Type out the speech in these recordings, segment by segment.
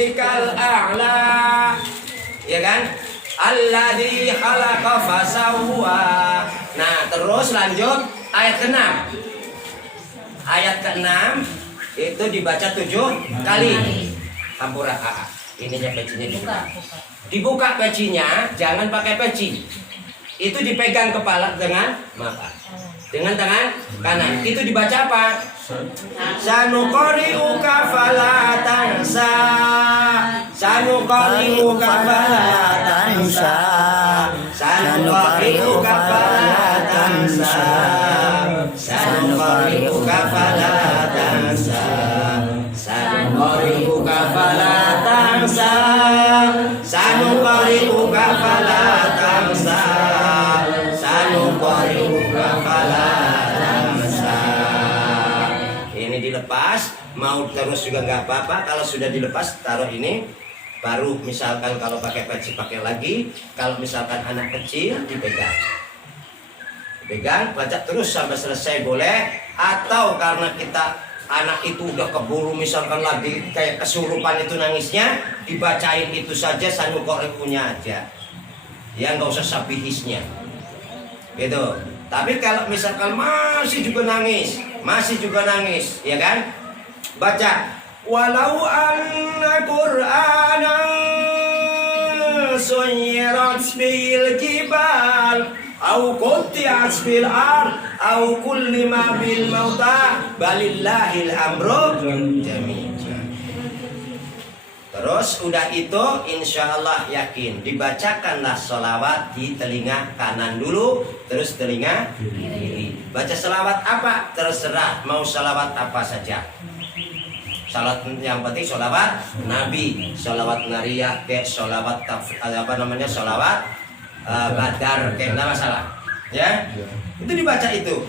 rabbikal a'la. Ya kan? Alladzi khalaqa fasawwa. Nah, terus lanjut ayat ke-6. Ayat ke-6 itu dibaca 7 kali. Hampura. Ininya pecinya dibuka pecinya, jangan pakai peci. Itu dipegang kepala dengan tangan kanan. Itu dibaca apa? Sanuqri'uka fala tansa. Sanuqri'uka fala tansa. Sanuqri'uka fala tansa. Sanuqri'uka fala tansa. Sanuqri'uka fala tansa. Sanuqri'uka fala tansa. Sanuqri'uka fala tansa. Ini dilepas, mau terus juga nggak apa-apa. Kalau sudah dilepas, taruh ini. Baru misalkan kalau pakai peci pakai lagi. Kalau misalkan anak kecil dipegang. Pegang, baca terus sampai selesai boleh. Atau karena kita anak itu udah keburu misalkan lagi kayak kesurupan itu nangisnya, dibacain itu saja sanuqri'unya aja. Ya nggak usah sabihisnya. Gitu. Tapi kalau misalkan masih juga nangis, ya kan? Baca walau anna qur'anan suyirat bil jibal au qutti'at bil ard au kullima bil mauta balillahil amru jami'an. Terus udah itu insya Allah yakin dibacakanlah sholawat di telinga kanan dulu, terus telinga kiri. Baca sholawat apa? Terserah mau sholawat apa saja. Sholawat yang penting sholawat Nabi, sholawat nariyah, kayak sholawat sholawat badar, kayak nggak masalah. Ya, itu dibaca itu.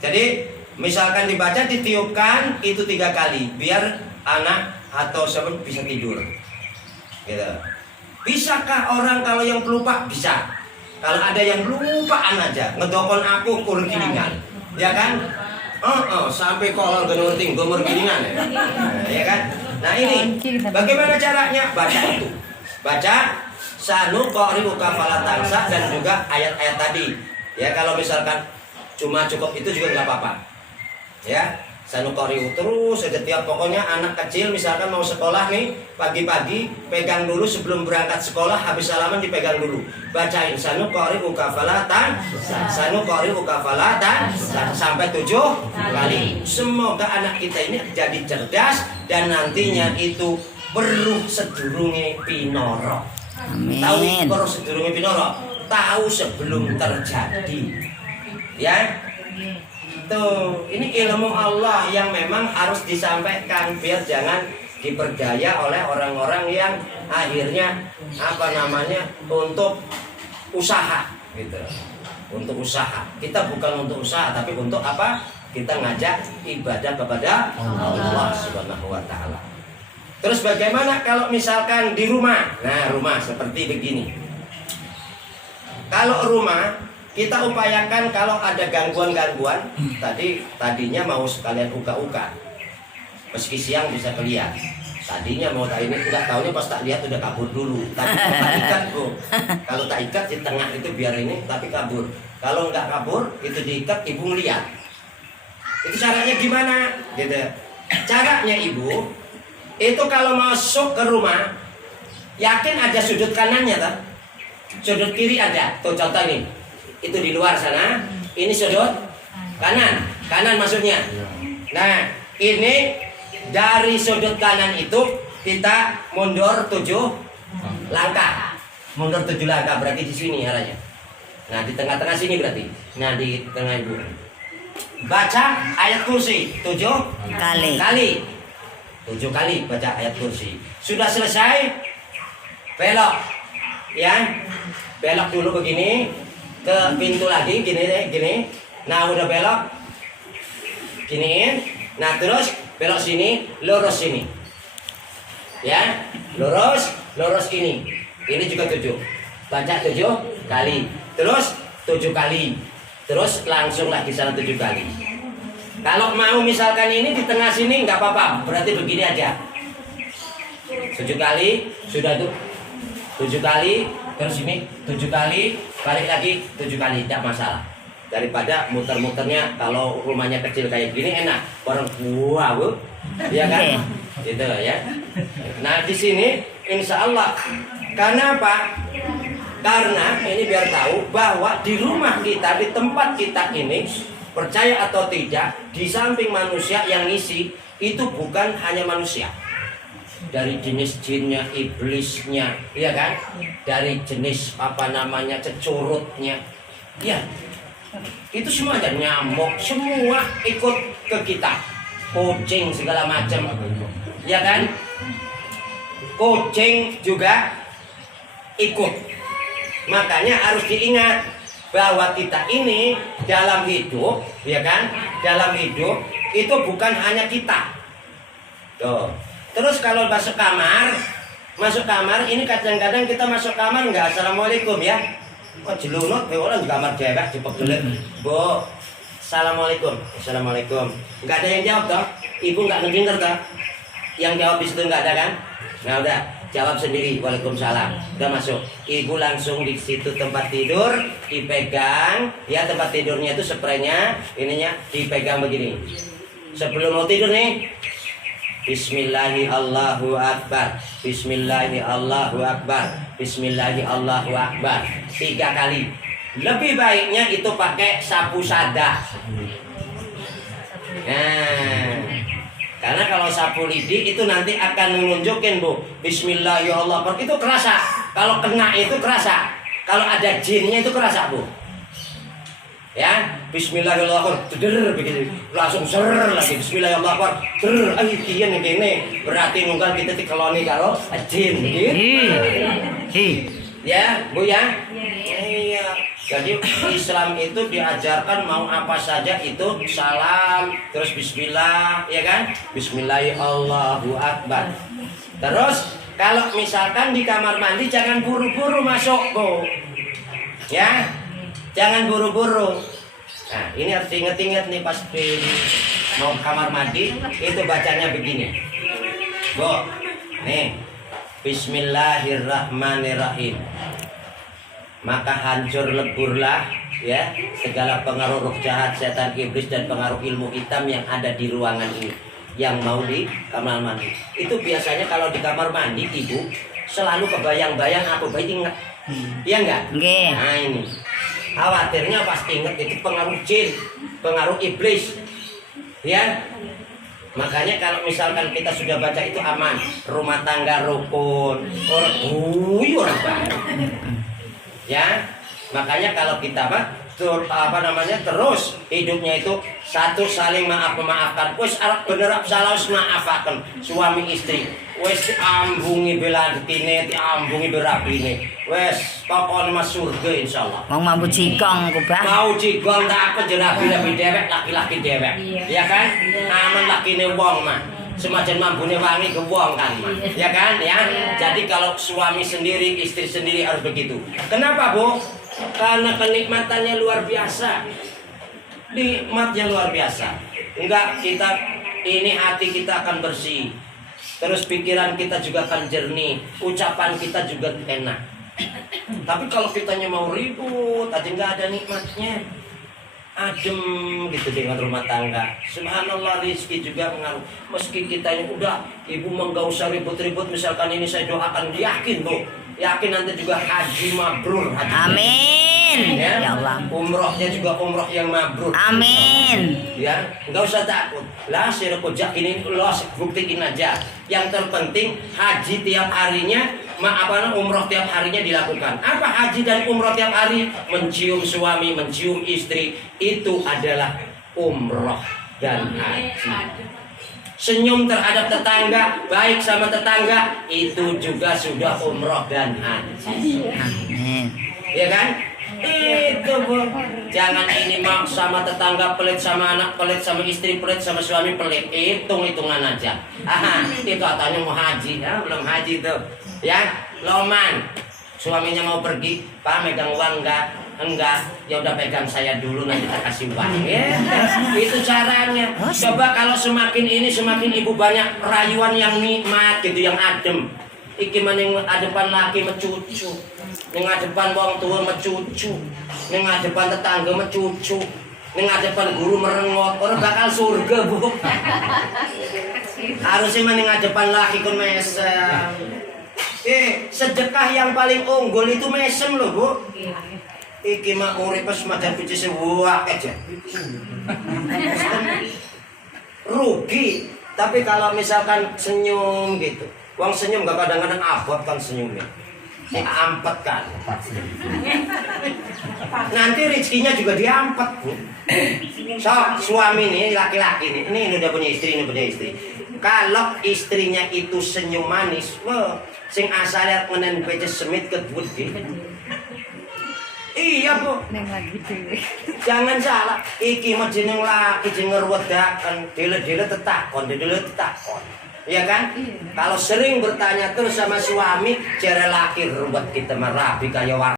Jadi misalkan dibaca ditiupkan itu 3 kali biar anak atau siapa bisa tidur. Gitu. Bisakah orang kalau yang pelupa? Bisa. Kalau ada yang lupaan aja, ngedokon aku kur gilingan. Ya kan? Sampai kolong genurting gomor gilingan ya. Ya kan? Nah ini bagaimana caranya? Baca itu. Baca sanuqri'uka fala tansa dan juga ayat-ayat tadi. Ya kalau misalkan cuma cukup itu juga nggak apa-apa. Ya. Sanuqri'u terus saja tiap pokoknya anak kecil misalkan mau sekolah nih pagi-pagi pegang dulu sebelum berangkat sekolah, habis salaman dipegang dulu, bacain sanuqri'uka fala tansa, sanuqri'uka fala tansa sampai 7 kali. Semoga anak kita ini jadi cerdas dan nantinya itu beruh sedurunge pinoro. Amin. Tahu beruh sedurunge pinoro? Tahu sebelum terjadi. Ya. Tuh, ini ilmu Allah yang memang harus disampaikan biar jangan diperdaya oleh orang-orang yang akhirnya untuk usaha gitu. Untuk usaha. Kita bukan untuk usaha tapi untuk apa? Kita ngajak ibadah kepada Allah Subhanahu wa taala. Terus bagaimana kalau misalkan di rumah? Nah, rumah seperti begini. Kalau rumah kita upayakan kalau ada gangguan-gangguan tadinya mau sekalian uka-uka meski siang bisa kelihatan. Tadinya mau tak ini enggak tahunya pas tak lihat udah kabur dulu. Tapi tak ikat kok. Kalau tak ikat di tengah itu biar ini tapi kabur. Kalau enggak kabur itu diikat ibu ngeliat. Itu caranya gimana? Gitu. Caranya ibu itu kalau masuk ke rumah yakin ada sudut kanannya tak? Sudut kiri ada. Tuh contoh ini. Itu di luar sana, ini sudut kanan maksudnya. Nah, ini dari sudut kanan itu kita mundur 7 langkah. Mundur 7 langkah berarti di sini arahnya. Nah, di tengah-tengah sini berarti. Nah, di tengah ibu. Baca ayat kursi 7 kali. 7 kali baca ayat kursi. Sudah selesai, belok. Ya. Belok dulu begini. Ke pintu lagi gini. Nah udah belok giniin. Nah terus belok sini, lurus sini. Ya, lurus ini. Ini juga 7. Baca 7 kali. Terus 7 kali. Terus langsung lagi sana 7 kali. Kalau mau misalkan ini di tengah sini nggak apa-apa. Berarti begini aja. 7 kali, sudah itu 7 kali, terus ini 7 kali, balik lagi 7 kali, tidak masalah. Daripada muter-muternya, kalau rumahnya kecil kayak gini enak, orang wow, ya kan? Gitu ya. Nah di sini insya Allah, karena apa? Karena ini biar tahu bahwa di rumah kita, di tempat kita ini, percaya atau tidak, di samping manusia yang ngisi itu bukan hanya manusia. Dari jenis jinnya, iblisnya, ya kan? Dari jenis apa namanya kecurutnya, ya. Itu semua ada nyamuk, semua ikut ke kita. Kucing segala macam, ya kan? Kucing juga ikut. Makanya harus diingat bahwa kita ini dalam hidup, ya kan? Dalam hidup itu bukan hanya kita. Tuh. Terus kalau masuk kamar ini kadang-kadang kita masuk kamar nggak assalamualaikum ya. Oh jelunut, orang di kamar cewek cepet jelek. Bu, assalamualaikum, assalamualaikum. Nggak ada yang jawab toh? Ibu nggak ngedenger toh? Yang jawab di situ nggak ada kan? Nah udah, jawab sendiri, waalaikumsalam. Udah masuk. Ibu langsung di situ tempat tidur dipegang, ya tempat tidurnya itu spraynya, ininya dipegang begini. Sebelum mau tidur nih. Bismillahi Allahu Akbar. Bismillahi Allahu Akbar. Bismillahi Allahu Akbar. 3 kali. Lebih baiknya itu pakai sapu sada. Nah, karena kalau sapu lidi itu nanti akan menunjukin Bu. Bismillahi Allahu Akbar itu kerasa. Kalau kena itu kerasa. Kalau ada jinnya itu kerasa Bu. Ya, Bismillahirrahmanirrahim, begitu langsung ser lagi Bismillahirrahmanirrahim, iya nih gini, berarti nunggal kita dikeloni kalau jin, gitu. Ya, Bu ya. Iya. Jadi Islam itu diajarkan mau apa saja itu salam, terus Bismillah, ya kan? Bismillahirrahmanirrahim. Terus kalau misalkan di kamar mandi jangan buru-buru masuk, Bu. Ya. Jangan buru-buru. Nah, ini harus diingat-ingat nih pas mau kamar mandi, itu bacanya begini. Bu, nih. Bismillahirrahmanirrahim. Maka hancur leburlah ya segala pengaruh roh jahat, setan, iblis dan pengaruh ilmu hitam yang ada di ruangan ini. Yang mau di kamar mandi. Itu biasanya kalau di kamar mandi Ibu selalu kebayang-bayang apa baik ingat. Iya enggak? Nggih. Nah ini. Khawatirnya pas ingat itu pengaruh jin, pengaruh iblis. Ya. Makanya kalau misalkan kita sudah baca itu aman, rumah tangga rukun, orang orang baik. Ya. Makanya kalau kita terus hidupnya itu satu saling memaafkan. Wes arep bener salah maafaken suami istri. Wes ambungi belatine, ambungi berapine. Wes pokoknya mas surga insyaallah. Mau mampu cikong kubah. Mau cikong tak apa jerabi lebih dewek laki-laki dewek. Ya kan? Aman lakine wong mah. Semacam mambune wangi ke wong kan mah. Ya kan? Ya. Jadi kalau suami sendiri, istri sendiri harus begitu. Kenapa, Bu? Karena kenikmatannya luar biasa. Nikmatnya luar biasa. Enggak kita ini hati kita akan bersih. Terus pikiran kita juga akan jernih, ucapan kita juga enak. Tapi kalau kitanya mau ribut, aja nggak ada nikmatnya. Adem gitu dengan rumah tangga. Subhanallah, rizki juga pengaruh. Meski kita yang udah ibu nggak usah ribut-ribut, misalkan ini saya doakan, yakin Bu, yakin nanti juga haji mabrur. Amin. Ya Allah. Umrohnya juga umroh yang mabrur. Amin. Ya, nggak usah takut. Lah sirkujak ini lo buktiin aja. Yang terpenting haji tiap harinya, umroh tiap harinya dilakukan. Apa haji dan umroh tiap hari? Mencium suami, mencium istri, itu adalah umroh dan haji. Senyum terhadap tetangga, baik sama tetangga, itu juga sudah umroh dan haji. Amin. Ya kan? Itu Bu. Jangan ini mau sama tetangga pelit, sama anak pelit, sama istri pelit, sama suami pelit. Hitung-hitungan aja. Aha, itu katanya mau haji, ya, belum haji tuh. Ya, Loman. Suaminya mau pergi, Pak megang uang enggak? Enggak, ya udah pegang saya dulu nanti kita kasih uang ya. Itu caranya. Coba kalau semakin ini semakin ibu banyak rayuan yang nikmat gitu, yang adem. Iki maning adepan laki mencucu, ning adepan wong tua mencucu, ning adepan tetangga mencucu, ning adepan guru merengot, orang bakal surga bu. Harusnya maning adepan laki kon mesem. Sedekah yang paling unggul itu mesem loh bu. Iki mah urip pas madhep pici sewak aja. Rugi. Tapi kalau misalkan senyum gitu, wong senyum gak kadang-kadang abot kan senyumnya. Ampet kan. Nanti rezekinya juga diampet. So, suami nih laki-laki nih, ini udah punya istri, ini punya istri. Kalau istrinya itu senyum manis, wah, sing asalnya ngenen pece semit ke budi. Iya bu. Jangan salah. Iki mah jeneng laki jeneng wedakan, dile-dile tetakon, dile tetakon. Iya kan? Kalau sering bertanya terus sama suami, jere laki ruwet kita mah rapi kaya